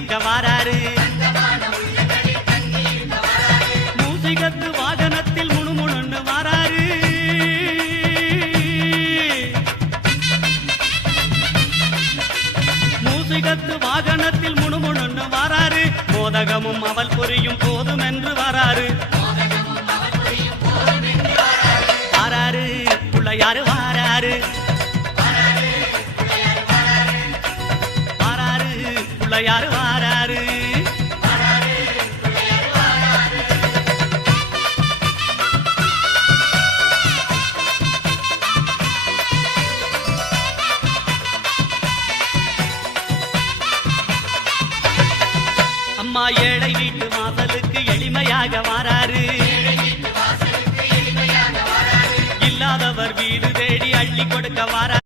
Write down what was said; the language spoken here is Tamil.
இருக்க வாராரு மூசிகத்து வாகனத்தில் முணுமுணுன்னு வாராரு மூசிகத்து வாகனத்தில் முணுமுணுன்னு வாராரு மோதகமும் அவள் புரியும் போதும் என்று வாராரு வாராரு பிள்ளையாரு வாராரு வாராரு பிள்ளையாரு வாராரு அம்மா ஏழை வீட்டு வாசலுக்கு எளிமையாக வாராரு இல்லாதவர் வீடு தேடி அள்ளி கொடுக்க வாராரு